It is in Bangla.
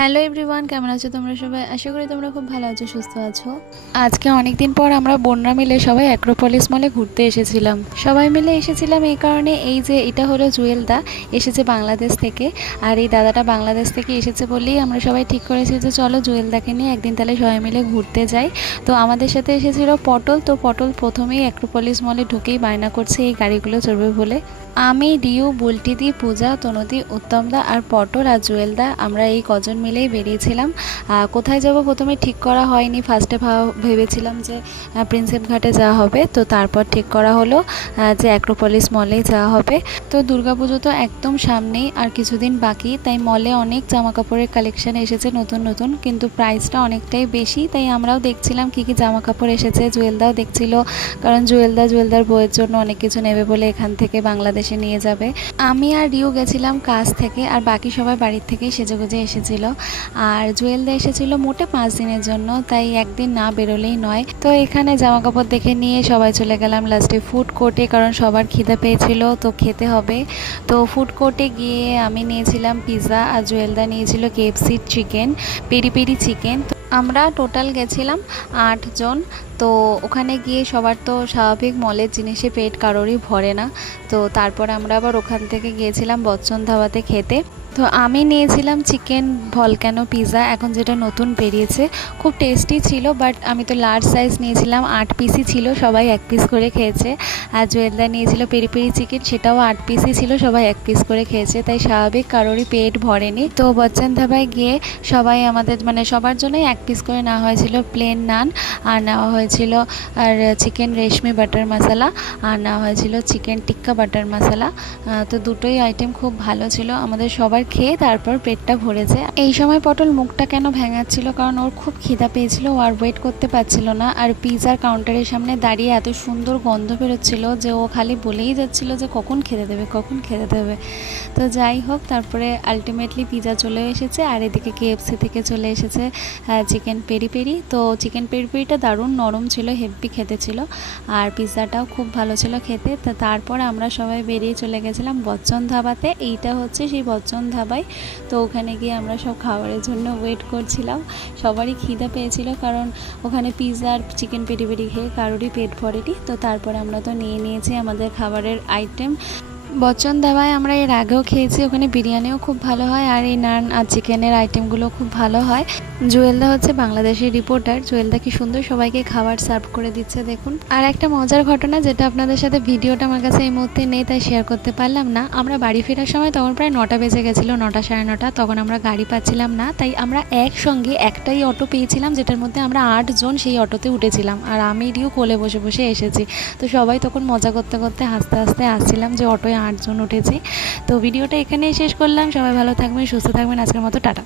হ্যালো এভরিওয়ান, কেমন আছো তোমরা সবাই? আশা করি তোমরা খুব ভালো আছো, সুস্থ আছো। আজকে অনেক দিন পর আমরা বোনরা মিলে সবাই অ্যাক্রোপলিস মলে ঘুরতে এসেছিলাম। সবাই মিলে এসেছিলাম এই কারণে, এই যে এটা হলো জুয়েল দা, এসেছে বাংলাদেশ থেকে। আর এই দাদাটা বাংলাদেশ থেকে এসেছে বলেই আমরা সবাই ঠিক করেছি যে চলো জুয়েল দাকে নিয়ে একদিন তাহলে সবাই মিলে ঘুরতে যাই। তো আমাদের সাথে এসেছিল পটল। তো পটল প্রথমেই অ্যাক্রোপলিস মলে ঢুকেই বায়না করছে এই গাড়িগুলো চড়বে বলে। আমি, রিউ, বুলটিদি, পূজা, তনুদি, উত্তমদা আর পটল আর জুয়েলদা আমরা এই কজন মিলেই বেরিয়েছিলাম। কোথায় যাব প্রথমে ঠিক করা হয়নি। ফার্স্টে ভেবেছিলাম যে প্রিন্সেপ ঘাটে যাওয়া হবে, তো তারপর ঠিক করা হলো যে অ্যাক্রোপলিস মলেই যাওয়া হবে। তো দুর্গাপুজো তো একদম সামনেই, আর কিছুদিন বাকি, তাই মলে অনেক জামা কাপড়ের কালেকশন এসেছে নতুন নতুন, কিন্তু প্রাইসটা অনেকটাই বেশি। তাই আমরাও দেখছিলাম কী কী জামা কাপড় এসেছে, জুয়েলদাও দেখছিল, কারণ জুয়েলদার বউয়ের জন্য অনেক কিছু নেবে বলে এখান থেকে বাংলাদেশে নিয়ে যাবে। আমি আর রিউ গেছিলাম কাজ থেকে, আর বাকি সবাই বাড়ির থেকেই সেজেগুজে এসেছিল। আর জুয়েলদা এসেছিল মোটে 5 দিনের জন্য, তাই একদিন না বেরোলেই নয়। তো এখানে জামা কাপড় দেখে নিয়ে সবাই চলে গেলাম লাস্টে ফুড কোর্টে, কারণ সবার খিদে পেয়েছিল তো খেতে হবে। তো ফুড কোর্টে গিয়ে আমি নিয়েছিলাম পিৎজা, আর জুয়েলদা নিয়েছিল KFC chicken, peri peri chicken. আমরা টোটাল গেছিলাম 8 জন। তো ওখানে গিয়ে সবার তো স্বাভাবিক মলের জিনিসে পেট কারোরই ভরে না। তো তারপর আমরা আবার ওখান থেকে গিয়েছিলাম বচ্চন ধাবাতে খেতে। তো আমি নিয়েছিলাম চিকেন ভলক্যানো পিৎজা, এখন যেটা নতুন বেরিয়েছে, খুব টেস্টি ছিল। বাট আমি তো লার্জ সাইজ নিয়েছিলাম, 8 পিসই ছিল, সবাই 1 পিস করে খেয়েছে। আর জুয়েলদা নিয়েছিল পেরি পেরি চিকেন, সেটাও 8 পিসই ছিল, সবাই 1 পিস করে খেয়েছে। তাই স্বাভাবিক কারোরই পেট ভরেনি। তো বচ্চন ধাবায় গিয়ে সবাই আমাদের সবার জন্যই 1 পিস করে নেওয়া হয়েছিল প্লেন নান, আর নেওয়া হয়েছিল আর চিকেন রেশমি বাটার মশলা, আর নেওয়া হয়েছিল চিকেন টিক্কা বাটার মশলা। তো দুটোই আইটেম খুব ভালো ছিল, আমাদের সবার খেয়ে তারপর পেটটা ভরেছে। এই সময় পটল মুখটা কেন ভেঙাচ্ছিল, কারণ ওর খুব খিদা পেয়েছিল, ও আর ওয়েট করতে পারছিল না। আর পিৎজার কাউন্টারের সামনে দাঁড়িয়ে এত সুন্দর গন্ধ বেরোচ্ছিল যে ও খালি বলেই যাচ্ছিল যে কখন খেতে দেবে। তো যাই হোক, তারপরে আলটিমেটলি পিৎজা চলে এসেছে, আর এদিকে KFC থেকে চলে এসেছে চিকেন পেরি পেরি। তো চিকেন পেরি পেরিটা দারুণ নরম ছিল, হেভি খেতে ছিল, আর পিৎজাটাও খুব ভালো ছিল খেতে। তো তারপর আমরা সবাই বেরিয়ে চলে গেছিলাম বচ্চন ধাবাতে। এইটা হচ্ছে সেই বচ্চন ধাবাই। তো ওখানে গিয়ে আমরা সব খাবারের জন্য ওয়েট করছিলাম। সবারই খিদা পেয়েছিল, কারণ ওখানে পিৎজা আর চিকেন পেরি পেরি খেয়ে কারোরই পেট ভরেনি। তো তারপরে আমরা তো নিয়েছি আমাদের খাবারের আইটেম। বচ্চন ধাবায় আমরা এর আগেও খেয়েছি, ওখানে বিরিয়ানিও খুব ভালো হয়, আর এই নান আর চিকেনের আইটেমগুলো খুব ভালো হয়। জুয়েলদা হচ্ছে বাংলাদেশের রিপোর্টার। জুয়েলদা কি সুন্দর সবাইকে খাবার সার্ভ করে দিচ্ছে দেখুন। আর একটা মজার ঘটনা, যেটা আপনাদের সাথে ভিডিওটা আমার কাছে এই মুহূর্তে নেই, তাই শেয়ার করতে পারলাম না। আমরা বাড়ি ফেরার সময় তখন প্রায় 9টা বেজে গেছিলো, 9টা সাড়ে 9টা। তখন আমরা গাড়ি পাচ্ছিলাম না, তাই আমরা একসঙ্গে একটাই অটো পেয়েছিলাম, যেটার মধ্যে আমরা 8 জন সেই অটোতে উঠেছিলাম। আর আমি রিউ কোলে বসে বসে এসেছি। তো সবাই তখন মজা করতে করতে হাসতে হাসতে আসছিলাম যে অটোয় 8 জন উঠেছি। তো ভিডিওটা এখানেই শেষ করলাম। সবাই ভালো থাকবেন, সুস্থ থাকবেন। আজকের মতো টাটা।